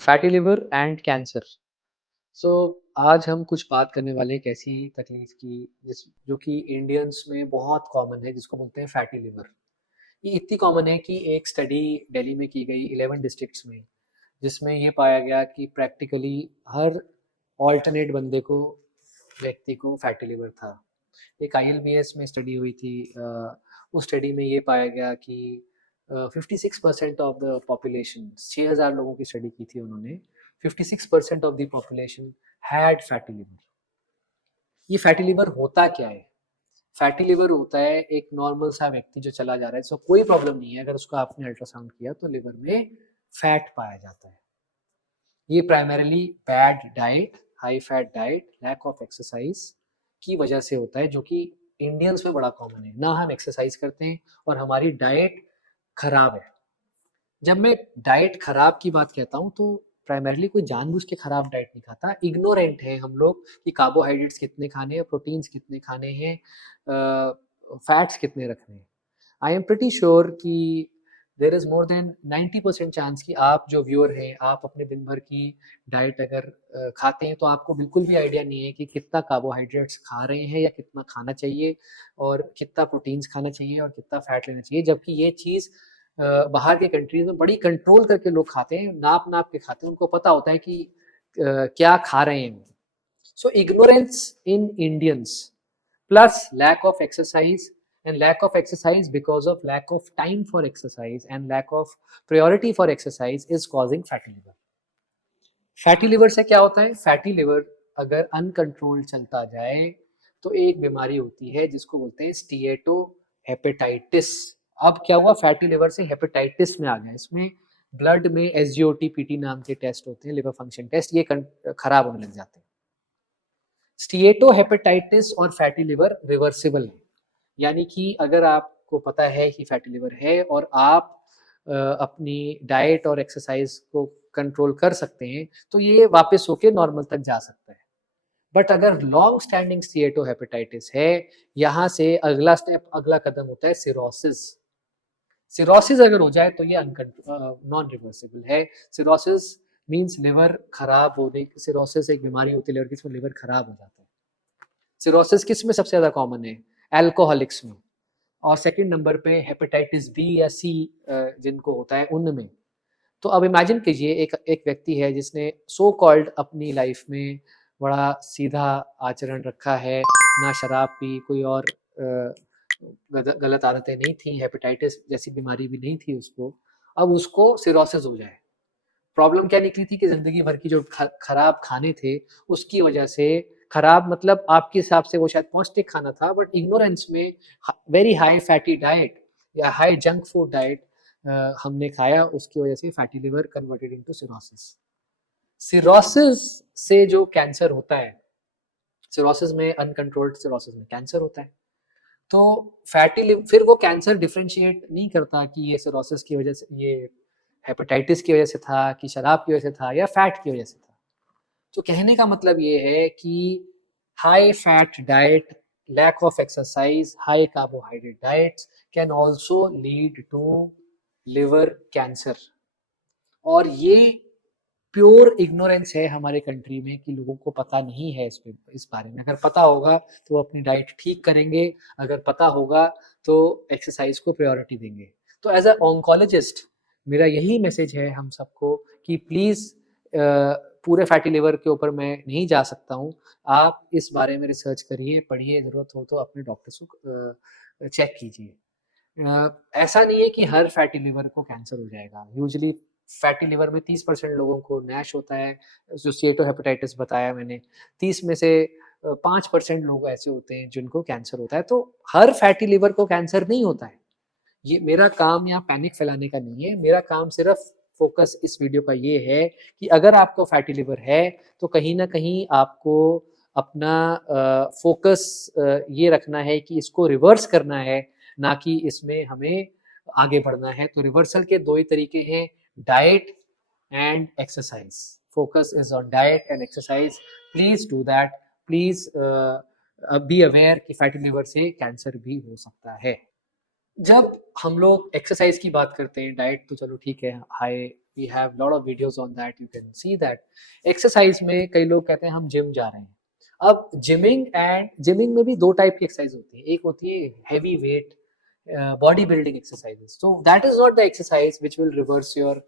Fatty liver and cancer. So आज हम कुछ बात करने वाले हैं एक ऐसी तकलीफ की जो कि इंडियंस में बहुत कॉमन है, जिसको बोलते हैं फैटी लिवर। ये इतनी कॉमन है कि एक स्टडी दिल्ली में की गई 11 डिस्ट्रिक्ट्स में, जिसमें ये पाया गया कि प्रैक्टिकली हर ऑल्टरनेट बंदे को व्यक्ति को फैटी लिवर था। एक ILBS में स्टडी हुई थी। उस स्टडी में ये पाया गया कि 56% ऑफ द पॉपुलेशन, 6,000 लोगों की स्टडी की थी उन्होंने। 56% of the population had fatty liver. ये फैटी लिवर होता क्या है? फैटी लिवर होता है एक नॉर्मल सा व्यक्ति जो चला जा रहा है, सो कोई प्रॉब्लम नहीं है, अगर उसको आपने अल्ट्रासाउंड किया तो लिवर में फैट पाया जाता है। ये primarily bad diet, high fat diet, lack of exercise की वजह से होता है, जो कि इंडियंस में बड़ा कॉमन है। ना हम एक्सरसाइज करते हैं और हमारी डाइट खराब है। जब मैं डाइट खराब की बात कहता हूँ तो प्राइमरली कोई जानबूझ के खराब डाइट नहीं खाता, इग्नोरेंट है हम लोग कि कार्बोहाइड्रेट्स कितने खाने हैं, प्रोटीन्स कितने खाने हैं, फैट्स कितने रखने हैं। आई एम प्रिटी श्योर कि there is more than 90% chance कि आप जो व्यूअर हैं, आप अपने दिन भर की डाइट अगर खाते हैं तो आपको बिल्कुल भी आइडिया नहीं है कि कितना कार्बोहाइड्रेट्स खा रहे हैं या कितना खाना चाहिए, और कितना प्रोटीन्स खाना चाहिए और कितना फैट लेना चाहिए। जबकि ये चीज़ बाहर के कंट्रीज में बड़ी कंट्रोल करके लोग खाते हैं, नाप नाप के खाते हैं, उनको पता होता है कि क्या खा रहे हैं। So ignorance in Indians plus lack of exercise, and lack of exercise because of lack of time for exercise and lack of priority for exercise is causing fatty liver. Fatty liver से क्या होता है? Fatty liver अगर uncontrolled चलता जाए तो एक बीमारी होती है जिसको बोलते हैं स्टीएटो हेपेटाइटिस। अब क्या हुआ? फैटी लिवर से हेपेटाइटिस में आ गया। इसमें ब्लड में SGOT-PT नाम के टेस्ट होते हैं, लिवर फंक्शन टेस्ट, ये खराब होने लग जाते हैं। स्टीएटो हेपेटाइटिस और फैटी लिवर रिवर्सिबल है, यानी कि अगर आपको पता है कि फैटी लिवर है और आप अपनी डाइट और एक्सरसाइज को कंट्रोल कर सकते हैं तो ये वापस होके नॉर्मल तक जा सकता है। बट अगर लॉन्ग स्टैंडिंग स्टीएटो हेपेटाइटिस है, यहाँ से अगला स्टेप, अगला कदम होता है सिरोसिस। सिरोसिस अगर हो जाए तो ये नॉन रिवर्सिबल है। सिरोसिस मींस लिवर खराब होने, सिरोसिस एक बीमारी होती है लिवर की, इसमें लिवर खराब हो जाता है। सिरोसिस किस में सबसे ज्यादा कॉमन है? अल्कोहलिक्स में। और सेकंड नंबर पे हेपेटाइटिस बी या सी जिनको होता है उनमें। तो अब इमेजिन कीजिए एक एक व्यक्ति है जिसने सो कॉल्ड अपनी लाइफ में बड़ा सीधा आचरण रखा है, ना शराब पी, कोई और गलत आदतें नहीं थी, हेपेटाइटिस जैसी बीमारी भी नहीं थी उसको, अब उसको सिरोसिस हो जाए। प्रॉब्लम क्या निकली थी कि जिंदगी भर की जो खराब खाने थे उसकी वजह से, खराब मतलब आपके हिसाब से वो शायद पौष्टिक खाना था, बट इग्नोरेंस में वेरी हाई फैटी डाइट या हाई जंक फूड डाइट हमने खाया, उसकी वजह से fatty liver converted into cirrhosis. Cirrhosis से जो कैंसर होता है, सिरोसिस में अनकंट्रोल्ड सिरोसिस में कैंसर होता है। तो फैटी लिवर, फिर वो कैंसर डिफरेंशिएट नहीं करता कि ये सिरोसिस की वजह से, ये हेपेटाइटिस की वजह से था, कि शराब की वजह से था, या फैट की वजह से था। तो कहने का मतलब ये है कि high fat diet, lack of exercise, high carbohydrate diets can also lead to liver cancer. और ये प्योर इग्नोरेंस है हमारे कंट्री में कि लोगों को पता नहीं है इस बारे में। अगर पता होगा तो वो अपनी डाइट ठीक करेंगे, अगर पता होगा तो एक्सरसाइज को प्रायोरिटी देंगे। तो एज अ ऑन्कोलॉजिस्ट मेरा यही मैसेज है हम सबको कि प्लीज़, पूरे फैटी लिवर के ऊपर मैं नहीं जा सकता हूँ, आप इस बारे में रिसर्च करिए, पढ़िए, ज़रूरत हो तो अपने डॉक्टर्स को चेक कीजिए। ऐसा नहीं है कि हर फैटी लिवर को कैंसर हो जाएगा। यूजुअली फैटी लिवर में 30% लोगों को नैश होता है, जो स्टीएटो हेपेटाइटिस बताया मैंने। 30 में से 5% लोग ऐसे होते हैं जिनको कैंसर होता है। तो हर फैटी लिवर को कैंसर नहीं होता है। ये मेरा काम यहाँ पैनिक फैलाने का नहीं है, मेरा काम सिर्फ, फोकस इस वीडियो का ये है कि अगर आपको फैटी लिवर है तो कहीं ना कहीं आपको अपना फोकस ये रखना है कि इसको रिवर्स करना है, ना कि इसमें हमें आगे बढ़ना है। तो रिवर्सल के दो ही तरीके हैं, diet and exercise. Focus is on diet and exercise, please do that. Please be aware कि फैटी लिवर से कैंसर भी हो सकता है। जब हम लोग एक्सरसाइज की बात करते हैं, डाइट तो चलो ठीक है, hi we have lot of videos on that, you can see that. Exercise में कई लोग कहते हैं हम जिम जा रहे हैं। अब जिमिंग में भी दो टाइप की एक्सरसाइज होती है, एक होती है heavy weight body building exercises, so that is not the exercise which will reverse your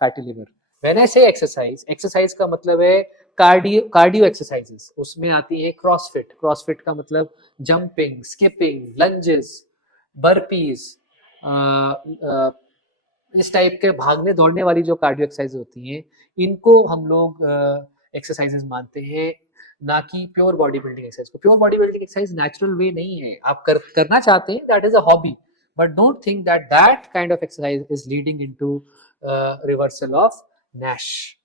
fatty liver. When I से एक्सरसाइज, एक्सरसाइज का मतलब है कार्डियो एक्सरसाइजेस, उसमें आती है क्रॉसफिट। क्रॉसफिट का मतलब जंपिंग, स्किपिंग, लंजेस, बर्पीज, इस टाइप के भागने दौड़ने वाली जो कार्डियो एक्सरसाइज होती हैं, इनको हम लोग एक्सरसाइजेज मानते हैं, ना कि प्योर बॉडी बिल्डिंग एक्सरसाइज को। Pure body building exercise natural way नहीं है, आप करना चाहते हैं, that is a hobby, but don't think that that kind of exercise is leading into reversal of Nash.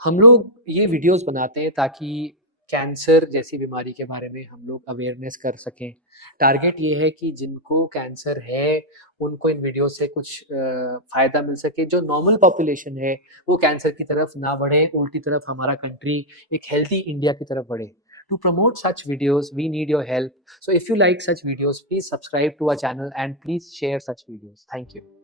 हम लोग ये वीडियोस बनाते हैं ताकि कैंसर जैसी बीमारी के बारे में हम लोग अवेयरनेस कर सकें। टारगेट ये है कि जिनको कैंसर है उनको इन वीडियो से कुछ फ़ायदा मिल सके, जो नॉर्मल पॉपुलेशन है वो कैंसर की तरफ ना बढ़े, उल्टी तरफ हमारा कंट्री एक हेल्थी इंडिया की तरफ बढ़े। To promote such videos, we need your help. So if you like such videos, please subscribe to our channel and please share such videos. Thank you.